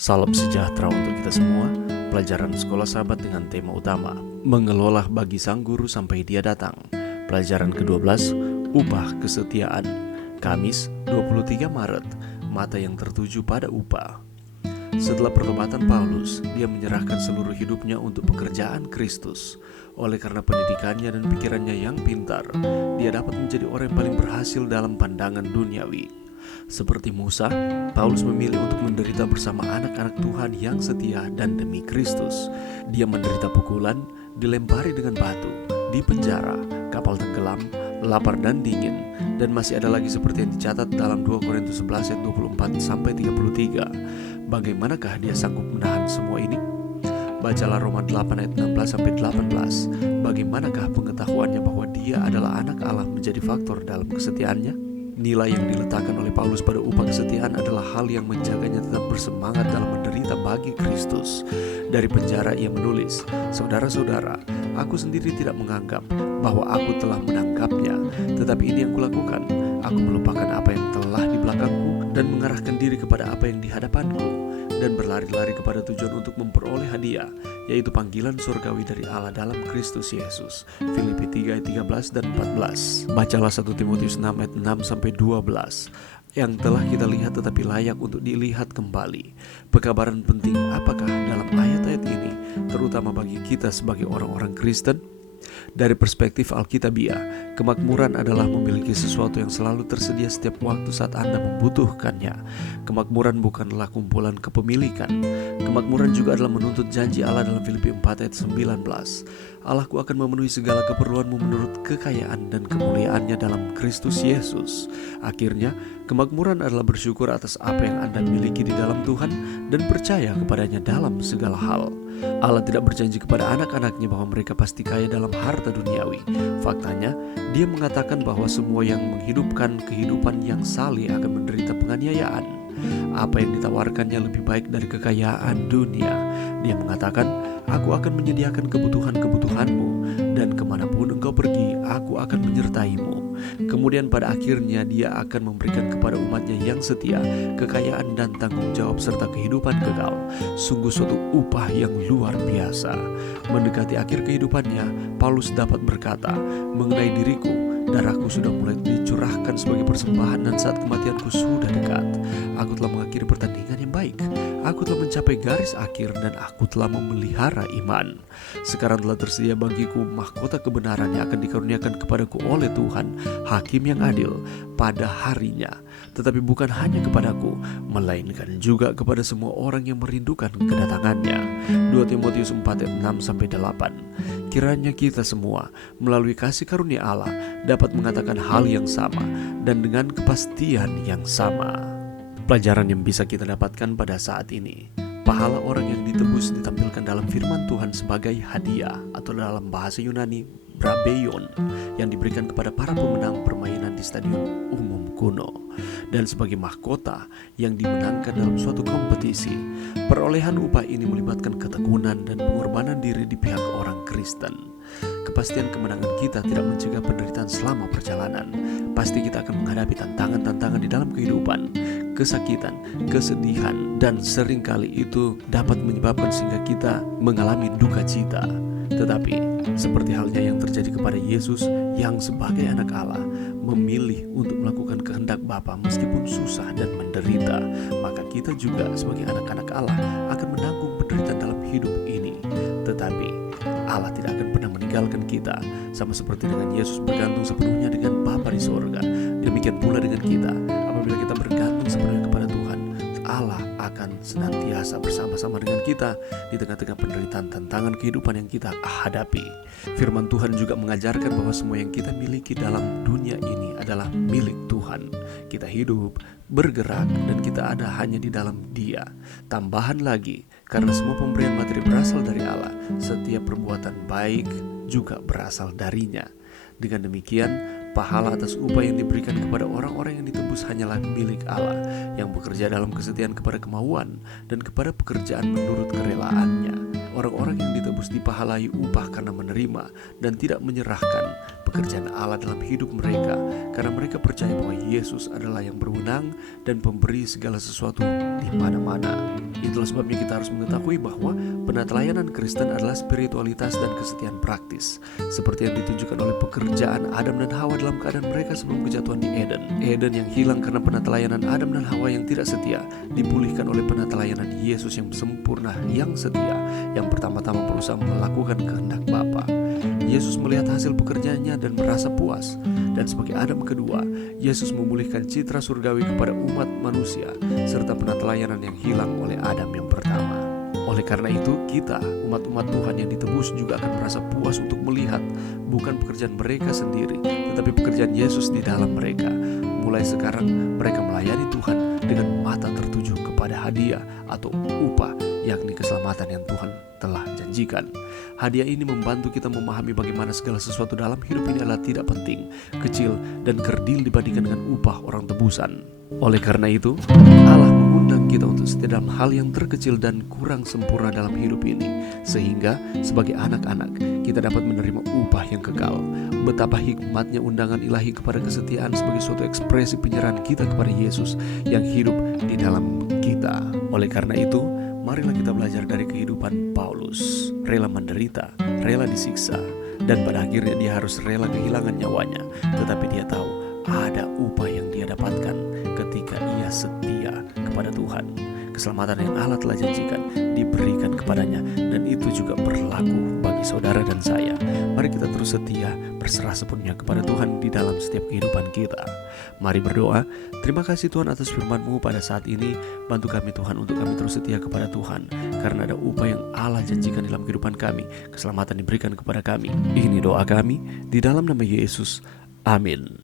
Salam sejahtera untuk kita semua. Pelajaran Sekolah Sahabat dengan tema utama Mengelola bagi sang guru sampai dia datang. Pelajaran ke-12, Upah Kesetiaan. Kamis 23 Maret, mata yang tertuju pada upah. Setelah pertobatan Paulus, dia menyerahkan seluruh hidupnya untuk pekerjaan Kristus. Oleh karena pendidikannya dan pikirannya yang pintar, dia dapat menjadi orang yang paling berhasil dalam pandangan duniawi. Seperti Musa, Paulus memilih untuk menderita bersama anak-anak Tuhan yang setia dan demi Kristus. Dia menderita pukulan, dilempari dengan batu, dipenjara, kapal tenggelam, lapar dan dingin, dan masih ada lagi seperti yang dicatat dalam 2 Korintus 11 ayat 24-33. Bagaimanakah dia sanggup menahan semua ini? Bacalah Roma 8 ayat 16-18. Bagaimanakah pengetahuannya bahwa dia adalah anak Allah menjadi faktor dalam kesetiaannya? Nilai yang diletakkan oleh Paulus pada upah kesetiaan adalah hal yang menjaganya tetap bersemangat dalam menderita bagi Kristus. Dari penjara ia menulis, "Saudara-saudara, aku sendiri tidak menganggap bahwa aku telah menangkapnya, tetapi ini yang kulakukan. Aku melupakan apa yang telah di belakangku dan mengarahkan diri kepada apa yang di hadapanku, dan berlari-lari kepada tujuan untuk memperoleh hadiah, yaitu panggilan surgawi dari Allah dalam Kristus Yesus." Filipi 3 ayat 13 dan 14. Bacalah 1 Timotius 6 ayat 6-12. Yang telah kita lihat tetapi layak untuk dilihat kembali. Pekabaran penting apakah dalam ayat-ayat ini, terutama bagi kita sebagai orang-orang Kristen? Dari perspektif Alkitabiah, kemakmuran adalah memiliki sesuatu yang selalu tersedia setiap waktu saat Anda membutuhkannya. Kemakmuran bukanlah kumpulan kepemilikan. Kemakmuran juga adalah menuntut janji Allah dalam Filipi 4 ayat 19. Allahku akan memenuhi segala keperluanmu menurut kekayaan dan kemuliaannya dalam Kristus Yesus. Akhirnya, kemakmuran adalah bersyukur atas apa yang Anda miliki di dalam Tuhan dan percaya kepadanya dalam segala hal. Allah tidak berjanji kepada anak-anaknya bahwa mereka pasti kaya dalam harta duniawi. Faktanya, Dia mengatakan bahwa semua yang menghidupkan kehidupan yang saleh akan menderita penganiayaan. Apa yang ditawarkannya lebih baik dari kekayaan dunia. Dia mengatakan, "Aku akan menyediakan kebutuhan-kebutuhanmu, dan kemanapun engkau pergi, aku akan menyertaimu." Kemudian pada akhirnya Dia akan memberikan kepada umatnya yang setia kekayaan dan tanggung jawab serta kehidupan kekal. Sungguh suatu upah yang luar biasa. Mendekati akhir kehidupannya, Paulus dapat berkata, "Mengenai diriku, darahku sudah mulai dicurahkan sebagai persembahan dan saat kematianku sudah dekat. Aku telah mengakhiri pertandingan yang baik. Aku telah mencapai garis akhir dan aku telah memelihara iman. Sekarang telah tersedia bagiku mahkota kebenaran yang akan dikaruniakan kepadaku oleh Tuhan, Hakim yang adil, pada harinya. Tetapi bukan hanya kepadaku, melainkan juga kepada semua orang yang merindukan kedatangannya." 2 Timotius 4 ayat 6-8. Kiranya kita semua melalui kasih karunia Allah dapat mengatakan hal yang sama dan dengan kepastian yang sama. Pelajaran yang bisa kita dapatkan pada saat ini, pahala orang yang ditebus ditampilkan dalam firman Tuhan sebagai hadiah, atau dalam bahasa Yunani brabeion, yang diberikan kepada para pemenang permainan di stadion umum kuno, dan sebagai mahkota yang dimenangkan dalam suatu kompetisi. Perolehan upah ini melibatkan ketekunan dan pengorbanan diri di pihak orang Kristen. Kepastian kemenangan kita tidak mencegah penderitaan selama perjalanan. Pasti kita akan menghadapi tantangan-tantangan di dalam kehidupan, kesakitan, kesedihan, dan seringkali itu dapat menyebabkan sehingga kita mengalami duka cita. Tetapi, seperti halnya yang terjadi kepada Yesus yang sebagai anak Allah memilih untuk melakukan kehendak Bapa meskipun susah dan menderita, maka kita juga sebagai anak-anak Allah akan menanggung penderitaan dalam hidup ini. Tetapi Allah tidak akan pernah meninggalkan kita, sama seperti dengan Yesus bergantung sepenuhnya dengan Bapa di surga. Demikian pula dengan kita, apabila kita bergantung sepenuhnya kepada Tuhan, Allah akan senantiasa bersama-sama dengan kita di tengah-tengah penderitaan tantangan kehidupan yang kita hadapi. Firman Tuhan juga mengajarkan bahwa semua yang kita miliki dalam dunia ini adalah milik Tuhan. Kita hidup, bergerak, dan kita ada hanya di dalam Dia. Tambahan lagi, karena semua pemberian materi berasal dari Allah, setiap perbuatan baik juga berasal darinya. Dengan demikian, pahala atas upah yang diberikan kepada orang-orang yang ditebus hanyalah milik Allah, yang bekerja dalam kesetiaan kepada kemauan dan kepada pekerjaan menurut kerelaannya. Orang-orang yang ditebus dipahalai upah karena menerima dan tidak menyerahkan pekerjaan Allah dalam hidup mereka, karena mereka percaya bahwa Yesus adalah yang berwenang dan pemberi segala sesuatu di mana-mana. Itulah sebabnya kita harus mengetahui bahwa penatelayanan Kristen adalah spiritualitas dan kesetiaan praktis, seperti yang ditunjukkan oleh pekerjaan Adam dan Hawa dalam keadaan mereka sebelum kejatuhan di Eden. Eden yang hilang karena penatelayanan Adam dan Hawa yang tidak setia, dipulihkan oleh penatelayanan Yesus yang sempurna, yang setia, yang pertama-tama berusaha melakukan kehendak Bapa. Yesus melihat hasil pekerjaannya dan merasa puas. Dan sebagai Adam kedua, Yesus memulihkan citra surgawi kepada umat manusia, serta penatelayanan yang hilang oleh Adam yang pertama. Oleh karena itu, kita, umat-umat Tuhan yang ditebus, juga akan merasa puas untuk melihat bukan pekerjaan mereka sendiri, tetapi pekerjaan Yesus di dalam mereka. Mulai sekarang, mereka melayani Tuhan dengan mata tertuju kepada hadiah atau upah, yakni keselamatan yang Tuhan telah janjikan. Hadiah ini membantu kita memahami bagaimana segala sesuatu dalam hidup ini adalah tidak penting, kecil, dan kerdil dibandingkan dengan upah orang tebusan. Oleh karena itu, Allah mengundang kita untuk setia dalam hal yang terkecil dan kurang sempurna dalam hidup ini, sehingga sebagai anak-anak kita dapat menerima upah yang kekal. Betapa hikmatnya undangan ilahi kepada kesetiaan sebagai suatu ekspresi penyerahan kita kepada Yesus yang hidup di dalam kita. Oleh karena itu, marilah kita belajar dari kehidupan Paulus. Rela menderita, rela disiksa, dan pada akhirnya dia harus rela kehilangan nyawanya. Tetapi dia tahu ada upah yang dia dapatkan ketika ia setia kepada Tuhan. Keselamatan yang Allah telah janjikan diberikan kepadanya, dan itu juga berlaku bagi saudara dan saya. Mari kita terus setia, berserah sepenuhnya kepada Tuhan di dalam setiap kehidupan kita. Mari berdoa. Terima kasih Tuhan atas firman-Mu pada saat ini. Bantu kami Tuhan untuk kami terus setia kepada Tuhan, karena ada upah yang Allah janjikan dalam kehidupan kami. Keselamatan diberikan kepada kami. Ini doa kami di dalam nama Yesus. Amin.